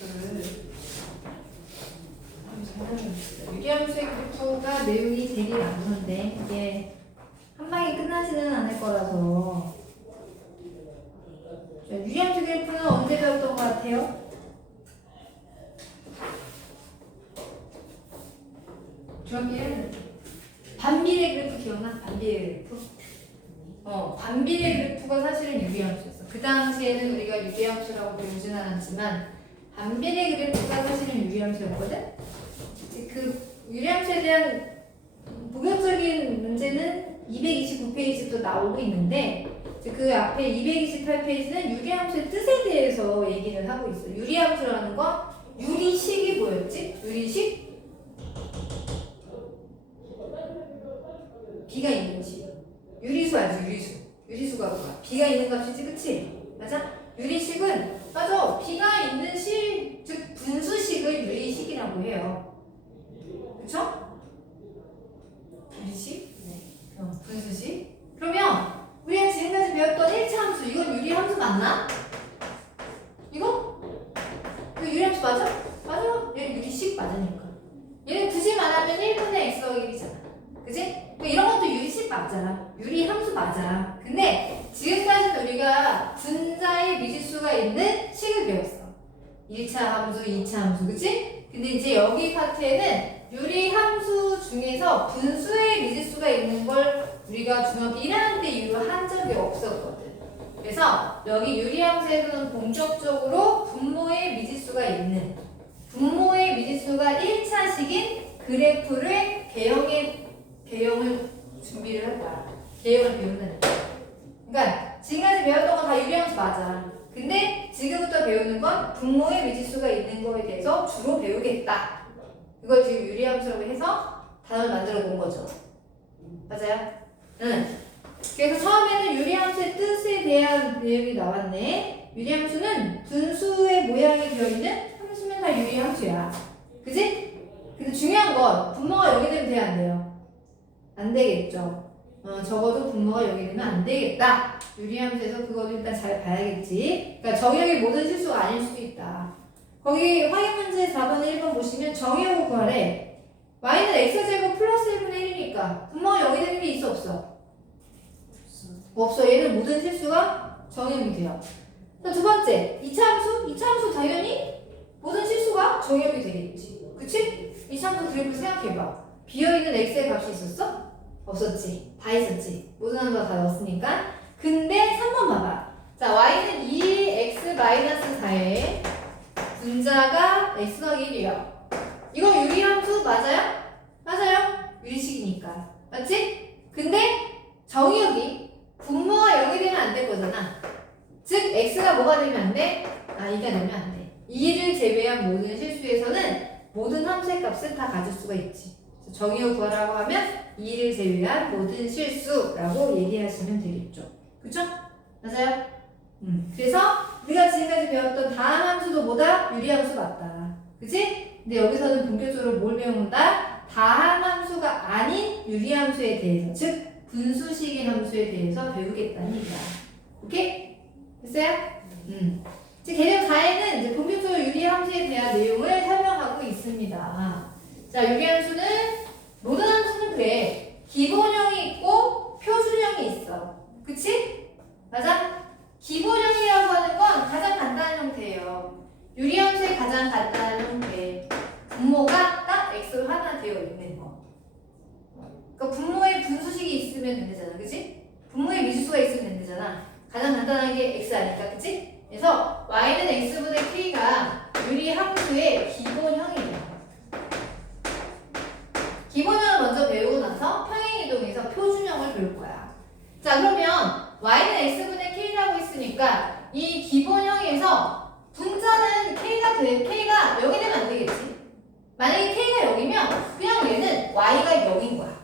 그래프를 유리함수의 그래프가 내용이 되게 많은데 이게 한 방에 끝나지는 않을 거라서 자, 유리함수 그래프는 언제 배웠던 것 같아요? 중학교에 반비례 그래프 기억나? 반비례 그래프? 반비례 그래프가 사실은 유리함수였어. 그 당시에는 우리가 유리함수라고 배우진 않았지만 반비례 그래프가 사실은 유리함수였거든? 그 유리함수에 대한 본격적인 문제는 229페이지도 나오고 있는데 그 앞에 228페이지는 유리함수의 뜻에 대해서 얘기를 하고 있어. 유리함수라는 건 유리식이 뭐였지? 유리식? 비가 있는 식. 유리수 알지? 유리수. 유리수가 뭐야? 비가 있는 값이지, 그치? 맞아? 유리식은 맞아. 비가 있는 식, 즉 분수식을 유리식이라고 해요. 그쵸? 유리식? 네. 분수식. 그러면 우리가 지금까지 배웠던 1차 함수, 이건 유리함수 맞나? 이거 유리함수 맞아? 맞아. 얘 유리식 맞으니까. 얘는 굳이 말하면 1분의 x 더하기 1이잖아. 그치? 이런 것도 유리식 맞잖아. 유리함수 맞아. 근데 지금까지는 우리가 분자의 미지수가 있는 식을 배웠어. 1차 함수, 2차 함수, 그치? 근데 이제 여기 파트에는 유리함수 중에서 분수의 미지수가 있는 걸 우리가 중학교 1학년 때 이후로 한 적이 없었거든. 그래서 여기 유리함수에서는 본격적으로 분모의 미지수가 있는 분모의 미지수가 1차식인 그래프를 개형을 준비를 했다. 개형을 배우는. 그러니까 지금까지 배웠던 건 다 유리함수 맞아. 근데 지금부터 배우는 건 분모의 미지수가 있는 거에 대해서 주로 배우겠다. 이걸 지금 유리함수라고 해서 단어를 만들어 놓은 거죠. 맞아요? 응. 그래서 처음에는 유리함수의 뜻에 대한 내용이 나왔네. 유리함수는 분수의 모양이 되어있는 함수면 다 유리함수야. 그지? 근데 중요한 건 분모가 여기 되면 돼야 안 돼요? 안 되겠죠. 적어도 분모가 여기 되면 안 되겠다. 유리함수에서 그거도 일단 잘 봐야겠지. 그러니까 정의역이 모든 실수가 아닐 수도 있다. 거기 확인 문제 4번 1번 보시면 정의역을 구하래. y는 x제곱 플러스 1분의 1이니까 분모가 여기 되는 게 있어 없어? 없어. 얘는 모든 실수가 정의역이 돼요. 두 번째 2차 함수? 2차 함수 당연히 모든 실수가 정의역이 되겠지. 그치? 2차 함수 그래프 생각해봐. 비어있는 x의 값이 있었어? 없었지. 다 있었지. 모든 함수가 다 넣었으니까. 근데 3번 봐봐. 자, y는 2x-4에 분자가 x 더하기 1이에요. 이거 유리함수 맞아요? 맞아요. 유리식이니까. 맞지? 근데 정의역이 분모가 0이 되면 안 될 거잖아. 즉 x가 뭐가 되면 안 돼? 2가 되면 안 돼. 2를 제외한 모든 실수에서는 모든 함수의 값을 다 가질 수가 있지. 정의역 구하라고 하면 2를 제외한 모든 실수라고 얘기하시면 되겠죠. 그쵸? 맞아요? 그래서 우리가 지금까지 배웠던 다음 함수도 뭐다? 유리함수 맞다. 그치? 근데 여기서는 본격적으로 뭘 배운다? 다함 함수가 아닌 유리함수에 대해서, 즉 분수식의 함수에 대해서 배우겠다는 얘기야. 오케이? 됐어요? 이제 개념 4에는 이제 본격적으로 유리함수에 대한 내용을 설명하고 있습니다. 자, 유리함수는 모든 함수는 그래. 기본형이 있고 표준형이 있어. 그치? 맞아? 기본형이라고 하는 건 가장 간단한 형태예요. 유리함수의 가장 간단한 형태. 분모가 딱 x로 하나 되어 있는 거. 그러니까 분모에 분수식이 있으면 된대잖아. 그치? 분모에 미지수가 있으면 된대잖아. 가장 간단한 게 x 아닐까? 그치? 그래서 y는 x분의 k가 유리함수의 기본형이에요. 기본형을 먼저 배우고 나서 평행이동에서 표준형을 배울 거야. 자, 그러면 y는 x분의 k라고 했으니까 이 기본형에서 분자는 k가 0이 되면 안 되겠지. 만약에 k가 0이면 그냥 얘는 y가 0인 거야.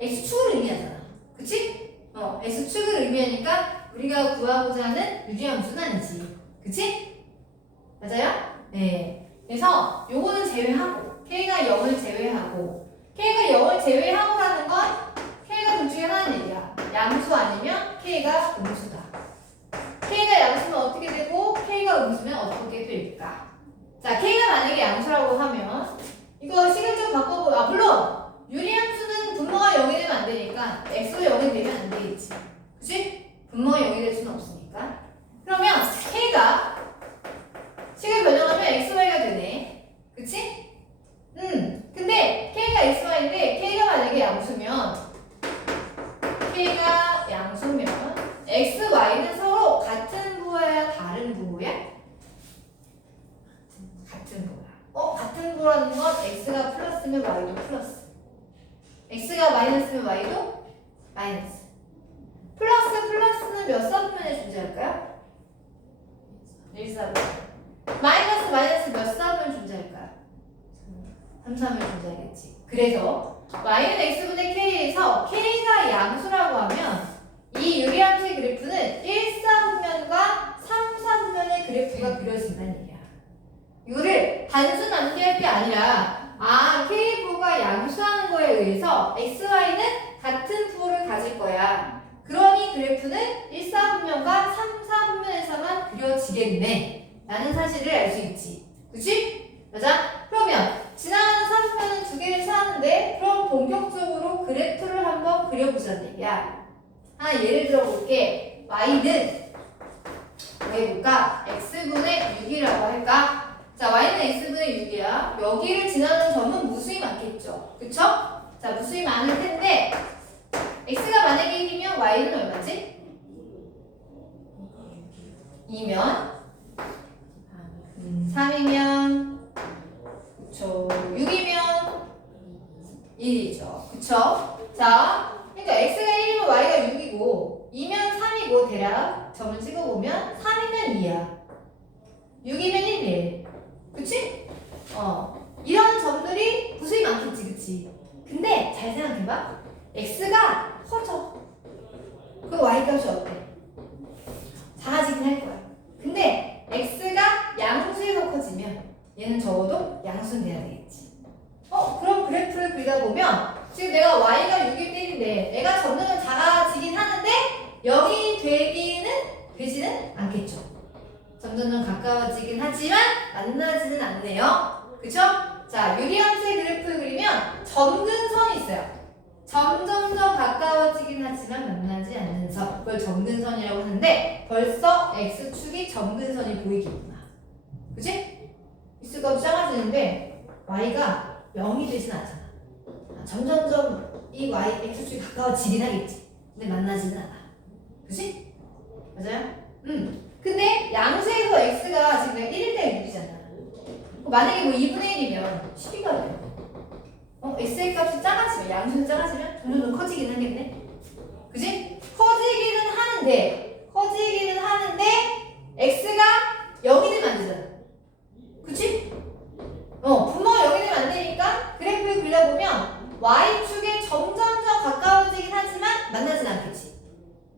x축을 의미하잖아. 그치? x축을 의미하니까 우리가 구하고자 하는 유리함수는 아니지. 그치? 맞아요? 네. 그래서 요거는 제외하고 k가 0을 제외하고 k가 0을 제외하고라는 건 k가 둘 중에 하나는 얘기야. 양수 아니면 k가 음수다. k가 양수면 어떻게 되고 k가 음수면 어떻게 될까? 자, K가 만약에 양수라고 하면 이거 식을 좀 바꿔보면 물론 유리함수는 분모가 0이 되면 안 되니까 x가 0이 되면 안 되겠지. 그치? 분모가 0이 될 수는 없으니까. 그러면 K가 식을 변형하면 xy가 되네. 그치? 근데 K가 xy인데 K가 만약에 양수면 x, y는 서로 같은 부호야 다른 부호야? 같은 부호야. 같은 부호라는 건 x가 플러스면 y도 플러스. x가 마이너스면 y도 마이너스. 플러스는 몇 사분면에 존재할까요? 1사분. 마이너스 몇 사분면 존재할까요? 3사분면 존재하겠지. 그래서 y는 x분의 k에서 k가 양수라고 하면 이 유리함수의 그래프는 1사분면과 3사분면의 그래프가 그려진다는 얘기야. 이거를 단순 암기할 게 아니라 K부호가 양수하는 거에 의해서 XY는 같은 부호를 가질 거야. 그러니 그래프는 1사분면과 3사분면에서만 그려지겠네 라는 사실을 알 수 있지. 그치? 맞아? 그러면 지나가는 사분면은 두 개를 찾았는데 그럼 본격적으로 그래프를 한번 그려보자는 얘기야. 하나 예를 들어 볼게. y는 뭐 해볼까? x분의 6이라고 할까? 자, y는 x분의 6이야. 여기를 지나는 점은 무수히 많겠죠. 그쵸? 자, 무수히 많을 텐데 x가 만약에 1이면 y는 얼마지? 2면 3이면 그쵸. 6이면 1이죠. 그쵸? 자, 그러니까 x가 1이면 y가 6이고 2면 3이고 대략 점을 찍어보면 3이면 2야. 6이면 1. 그치? 이런 점들이 무수히 많겠지. 그치? 근데 잘 생각해봐. x가 커져. 그 y 값이 어때? 작아지긴 할 거야. 근데 x가 양수에서 커지면 얘는 적어도 양수는 돼야 되겠지. 그럼 그래프를 그리다 보면 지금 내가 y가 6일 때인데 애가 점점 작아지긴 하는데 0이 되지는 않겠죠. 점점 가까워지긴 하지만 만나지는 않네요. 그쵸? 자, 유리함수의 그래프를 그리면 점근선이 있어요. 점점 더 가까워지긴 하지만 만나지 않는 선. 그걸 점근선이라고 하는데 벌써 x축이 점근선이 보이겠구나. 그치? x값이 작아지는데 y가 0이 되진 않잖아. 점점점 이 x축이 가까워지긴 하겠지. 근데 만나지는 않아. 그치? 맞아요? 근데 양수에서 x가 지금 1대 6이잖아. 만약에 뭐 2분의 1이면 12가 돼요. x의 값이 작아지면, 양수는 작아지면 점점 커지긴 하겠네. 그치? 커지기는 하는데 x가 0이 되면 안 되잖아. 그치? 분모가 0이 되면 안 되니까 그래프를 그려보면 y축에 점점 더 가까워지긴 하지만 만나진 않겠지.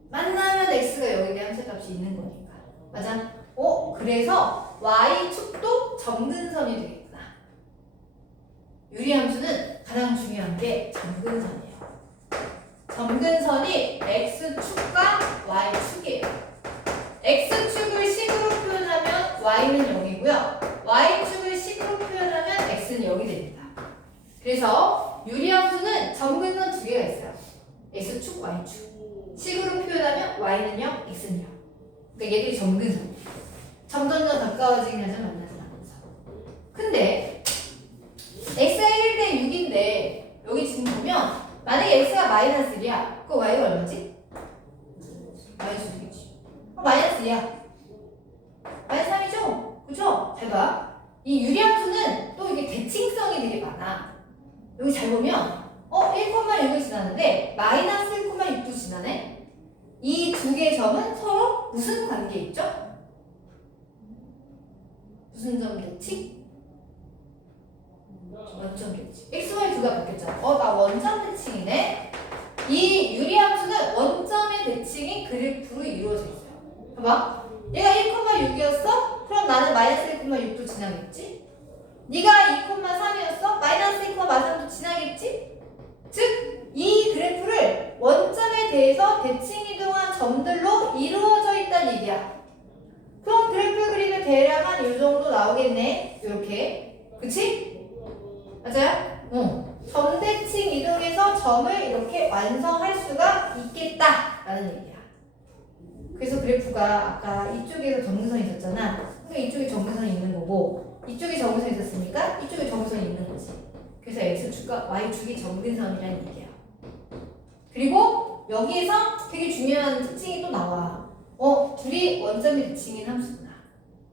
만나면 x가 0에 대한 함수값이 있는 거니까. 맞아? 그래서 y축도 점근선이 되겠구나. 유리함수는 가장 중요한 게 점근선이에요. 점근선이 x축과 y축이에요. x축을 식으로 표현하면 y는 0이고요. y축을 식으로 표현하면 x는 0이 됩니다. 그래서 유리함수는 점근선 두 개가 있어요. x축, y축. 식으로 표현하면 y는 0, x는 0. 그러니까 얘들이 점근선. 점점 더 가까워지긴 하지만 만나지 않는 선. 근데 x가 1대 6인데 여기 지금 보면 만약에 x가 마이너스 1이야. 그럼 y가 얼마지? 마이너스 6이지. 마이너스 2야. 마이너스 3이죠? 그쵸? 잘 봐. 이 유리함수는 또 이게 대칭성이 되게 많아. 여기 잘 보면 1,6을 지나는데 마이너스 1,6도 지나네. 이 두 개의 점은 서로 무슨 관계에 있죠? 무슨 점 대칭? 원점 대칭. xy 두 개가 바뀌었잖아. 나 원점 대칭이네. 이 유리함수는 원점의 대칭이 그래프로 이루어져 있어요. 봐봐. 얘가 1,6이었어? 그럼 나는 마이너스 1,6도 지나겠지? 네가 2,3이었어? 마이너스 2,3도 지나겠지? 즉, 이 그래프를 원점에 대해서 대칭 이동한 점들로 이루어져 있다는 얘기야. 그럼 그래프 그림을 대략 한 이 정도 나오겠네. 이렇게. 그치? 맞아요? 점대칭 이동해서 점을 이렇게 완성할 수가 있겠다라는 얘기야. 그래서 그래프가 아까 이쪽에서 정근선이 있었잖아. 그러니까 이쪽에 정근선이 있는 거고 이쪽에 정근선이 있었으니까 이쪽에 정근선이 있는 거지. 그래서 X축과 Y축이 정근선이라는 얘기야. 그리고 여기에서 되게 중요한 특징이 또 나와. 둘이 원점의 대칭인 함수구나.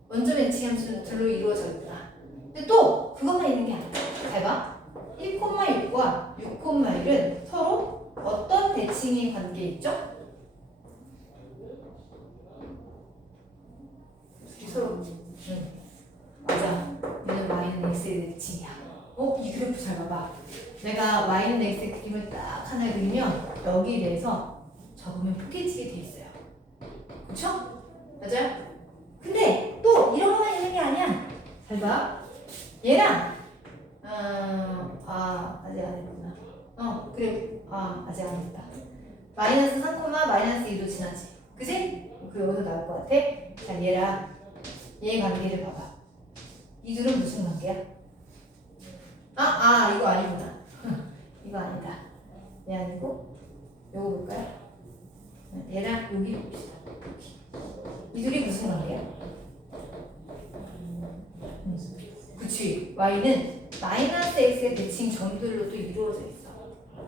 원점의 대칭 함수는 둘로 이루어져 있구나. 근데 또 그것만 있는 게 아니야. 잘 봐. 1,6과 6,1은 서로 어떤 대칭의 관계에 있죠? 둘이 서로 맞아. 얘는 y는 x의 대칭이야. 이 그래프 잘 봐봐. 내가 y는 x의 그림을 딱 하나 그리면 여기에 대해서 적으면 포개지게 돼 있어요. 그쵸? 맞아요? 근데 또 이런 것만 있는 게 아니야. 잘 봐. 얘랑 아직 안 했구나. 그래. 아직 안 했다. 마이너스 3, 마이너스 2도 지나지. 그치? 그 여기서 나올 것 같아. 자, 얘랑 얘 관계를 봐봐. 이 둘은 무슨 관계야? 이거 아니구나. 이거 아니다. 얘 아니고 요거 볼까요? 얘랑 여기 봅시다. 이 둘이 무슨 관계야? 그치. y는 마이너스 x의 대칭 점들로 또 이루어져 있어.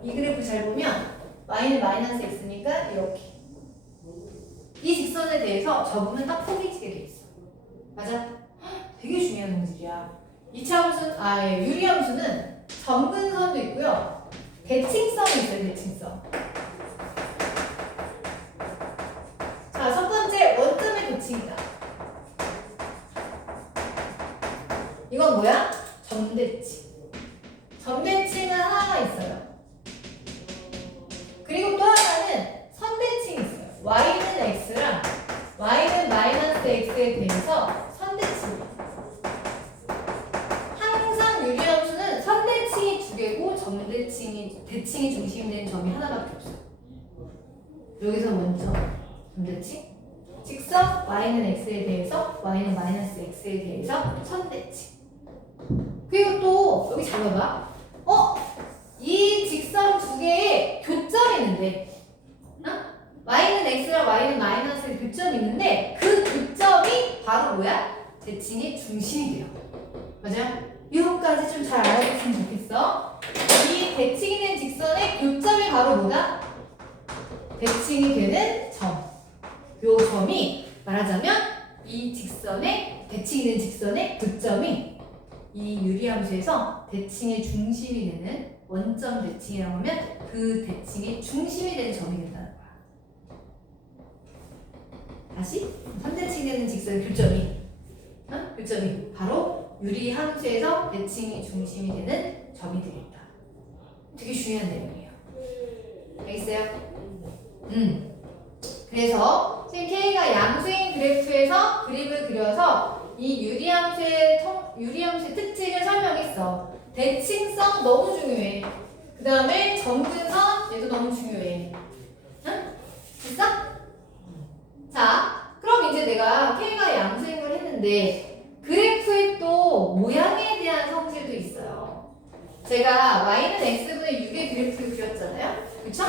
이 그래프 잘 보면 y는 마이너스 x니까 이렇게 이 직선에 대해서 접으면 딱 포개지게 돼 있어. 맞아? 되게 중요한 성질이야. 이차 함수는 유리 함수는 점근선도 있고요. 대칭성이 있어요. 대칭성. 자, 첫 번째 원점의 대칭이다. 이건 뭐야? 점대칭. 점대칭은 하나가 있어요. 그리고 또 하나는 선대칭이 있어요. y는 x랑 y는 마이너스 x에 대해서 선대칭이에요. 항상 유리함수는 선대칭이 두 개고 대칭이 중심이 되는 점이 하나밖에 없어요. 여기서 먼저 점대칭, 직선 y는 x에 대해서 y는 마이너스 x에 대해서 선대칭. 그리고 또 여기 잘 봐봐. 이 직선 두 개에 교점이 있는데 y는 x랑 y는 마이너스의 교점이 있는데 그 교점이 바로 뭐야? 대칭의 중심이 돼요. 맞아요? 이거까지 좀 잘 알아줬으면 좋겠어. 이 대칭이 된 직선의 교점이 바로 뭐다? 대칭이 되는 점. 요 점이 말하자면 이 직선의 대칭이 된 직선의 교점이 이 유리함수에서 대칭의 중심이 되는 원점 대칭이라고 하면 그 대칭의 중심이 되는 점이 된다는 거야. 다시 선대칭이 되는 직선의 교점이 바로 유리함수에서 대칭의 중심이 되는 점이 되겠다. 되게 중요한 내용이에요. 알겠어요? 그래서 지금 K가 양수인 그래프에서 그림을 그려서 이 유리함수의 특징을 설명했어. 대칭성 너무 중요해. 그 다음에 점근선 얘도 너무 중요해. 응? 됐어? 자, 그럼 이제 내가 K가 양수인 걸 했는데 그래프의 또 모양에 대한 성질도 있어요. 제가 y는 x분의 6의 그래프를 그렸잖아요. 그쵸?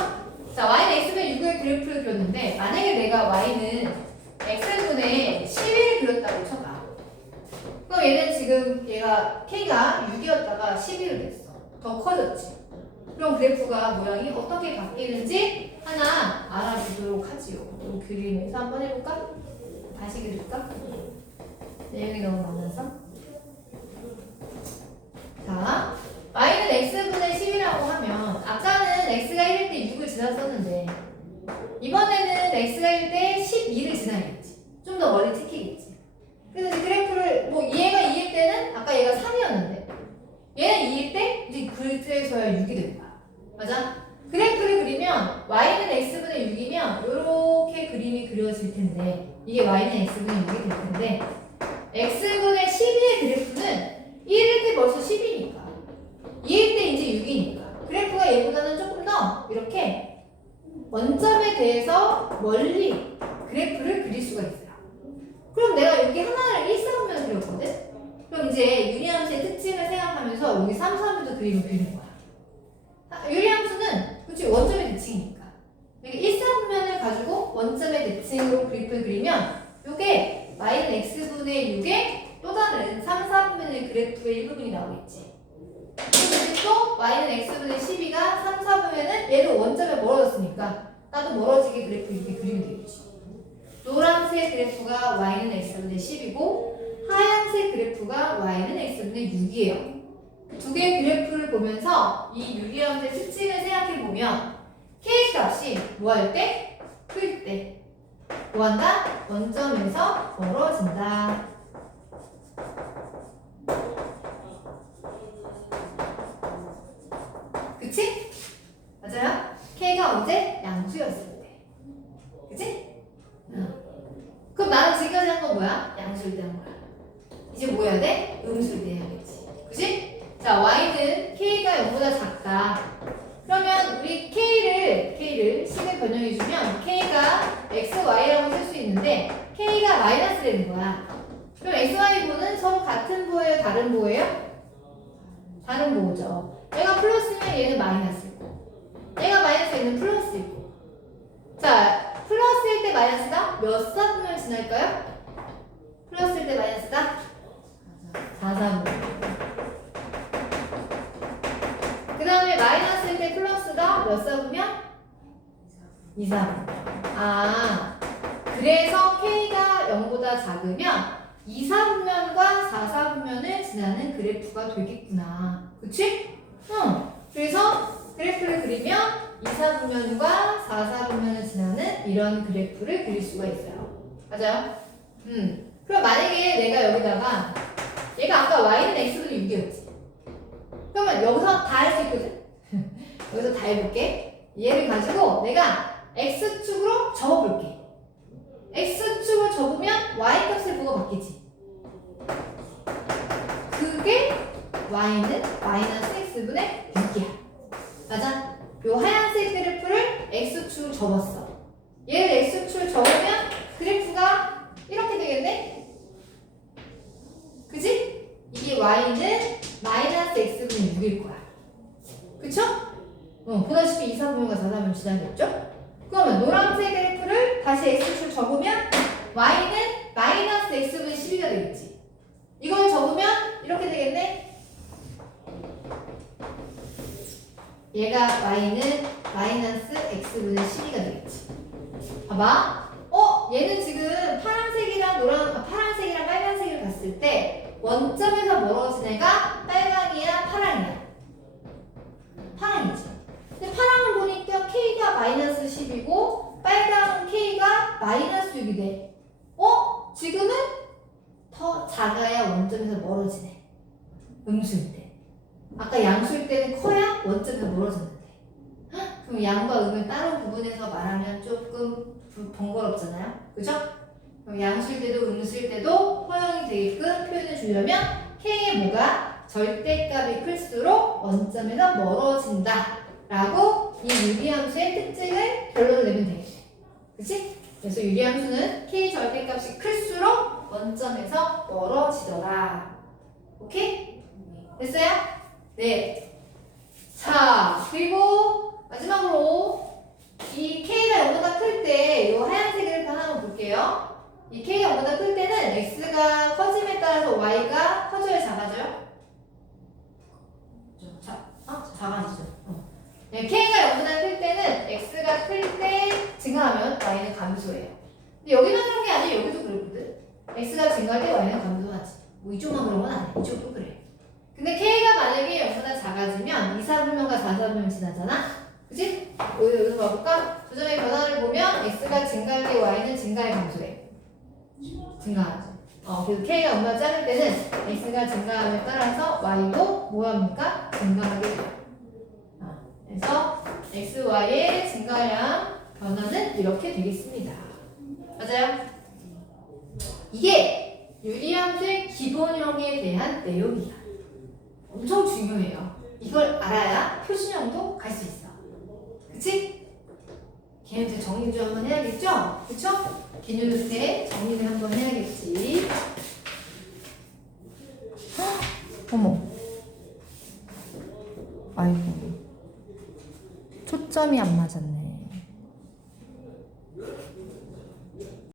자, y는 x분의 6의 그래프를 그렸는데 만약에 내가 y는 x분의 11을 그렸다고 쳐봐. 그럼 얘는 지금 얘가 k가 6이었다가 11이 됐어. 더 커졌지. 그럼 그래프가 모양이 어떻게 바뀌는지 하나 알아보도록 하지요. 이 그림에서 한번 해볼까? 다시 그릴까? 내용이 너무 많아서. 자, y는 x분의 10이라고 하면 아까는 x가 1일 때 6을 지났었는데 이번에는 x가 1일 때 12를 지나야겠지. 좀 더 멀리 찍히겠지. 그래서 이제 그래프를 얘가 2일 때는 아까 얘가 3이었는데 얘는 2일 때 이제 그래프에서야 6이 된 거야. 맞아? 그래프를 그리면 y는 x분의 6이면 이렇게 그림이 그려질 텐데 이게 y는 x분의 6이 될 텐데 x분의 12의 그래프는 1일 때 벌써 10이니까 2일 때 이제 6이니까 그래프가 얘보다는 조금 더 이렇게 원점에 대해서 멀리 그래프를 그릴 수가 있어요. 그럼 내가 여기 하나를 1, 4분면을 그렸거든? 그럼 이제 유리함수의 특징을 생각하면서 여기 3, 4분면도 그림을 그리는 거야. 유리함수는 그치 원점의 대칭이니까. 여기 1, 4분면을 가지고 원점의 대칭으로 그래프를 그리면 요게 마이너스 x분의 6의 또 다른 3, 4분면의 그래프의 일부분이 나오겠지. 그리고 또 마이너스 x분의 12가 3, 4분면은 얘도 원점에 멀어졌으니까 나도 멀어지게 그래프 이렇게 그리면 되겠지. 노란색 그래프가 y는 x분의 10이고 하얀색 그래프가 y는 x분의 6이에요. 두 개의 그래프를 보면서 이 유리함수의 특징을 생각해보면 k 값이 뭐 할 때? 클 때. 뭐 한다? 원점에서 멀어진다. 그치? 맞아요? k가 언제? 양수였을 때. 그치? 그럼 나는 지금까지 한 건 뭐야? 양수일 때 한 거야. 이제 뭐 해야 돼? 음수일 때 해야겠지. 그치? 자, y는 k가 0보다 작다. 그러면 우리 k를 식을 변형해주면 k가 x, y라고 쓸 수 있는데 k가 마이너스 되는 거야. 그럼 x, y 보는 서로 같은 보예요? 다른 보예요? 다른 보죠. 얘가 플러스면 얘는 마이너스고 얘가 마이너스 얘는 플러스이고. 자, 플러스일 때 마이너스다? 몇 사분면 지날까요? 플러스일 때 마이너스다? 4사분면. 그 다음에 마이너스일 때 플러스다? 몇 사분면? 2사분면. 아, 그래서 k가 0보다 작으면 2사분면과 4사분면을 지나는 그래프가 되겠구나. 그치? 응. 그래서 그래프를 그리면 2사분면과 4사분면을 지나는 이런 그래프를 그릴 수가 있어요. 맞아요? 그럼 만약에 내가 여기다가 얘가 아까 y는 x분의 6이었지. 그러면 여기서 다 할 수 있거든? 여기서 다 해볼게. 얘를 가지고 내가 x축으로 접어볼게. x축을 접으면 y값을 보고 바뀌지. 그게 y는 마이너스 x분의 6이야. 맞아? 요 하얀색 그래프를 x축을 접었어. 얘를 x축을 접으면 그래프가 이렇게 되겠네? 그지? 이게 y는 마이너스 x분의 6일 거야. 그쵸? 보다시피 2사분면과 4사분면 지나겠죠? 그러면 노란색 그래프를 다시 x축 접으면 y는 마이너스 x분의 12가 되겠지. 이걸 접으면 이렇게 되겠네? 얘가 y는 마이너스 x분의 12가 되겠지. 봐봐. 얘는 지금 파란색이랑 빨간색을 봤을 때 원점에서 멀어진 애가 빨강이야, 파랑이야? 파랑이지. 근데 파랑을 보니까 k가 마이너스 10이고 빨강은 k가 마이너스 6이 돼. 지금은 더 작아야 원점에서 멀어지네. 음수일 때. 아까 양수일 때는 커야 원점에서 멀어졌는데. 그럼 양과 음을 따로 구분해서 말하면 조금 번거롭잖아요. 그죠? 그럼 양수일 때도 음수일 때도 허용이 되게끔 표현해 주려면 k의 뭐가 절대값이 클수록 원점에서 멀어진다 라고 이 유리함수의 특징을 결론을 내면 되겠네. 그치? 그래서 유리함수는 k 절대값이 클수록 원점에서 멀어지더라. 오케이? 됐어요? 네. 자, 그리고 마지막으로 이 k가 0보다 클 때 이 하얀색 그래프 하나 볼게요. 이 k가 0보다 클 때는 x가 커짐에 따라서 y가 커져야 작아져요? 작아지죠. 네, k가 0보다 클 때는 x가 클 때 증가하면 y는 감소해요. 근데 여기만 그런 게 아니라 여기도 그렇거든. x가 증가할 때 y는 감소하지. 뭐 이쪽만 그런 건 아니야. 이쪽도 그래. 근데 k가 만약에 0보다 작아지면 2사분면과 4사분면 지나잖아? 그치? 여기서 봐볼까? 두 점의 변화를 보면 x가 증가할 때 y는 증가해, 감소해? 증가하죠. 그래서 k가 0보다 작을 때는 x가 증가함에 따라서 y도 뭐합니까? 증가하게 돼요. 그래서 x, y의 증가량 변화는 이렇게 되겠습니다. 맞아요? 이게 유리함수의 기본형에 대한 내용이야. 엄청 중요해요. 이걸 알아야 표준형도 갈 수 있어. 그치? 개념 때 정리 좀 한번 해야겠죠? 그쵸? 개념 때 정리를 한번 해야겠지. 어머. 아이고. 초점이 안 맞았네.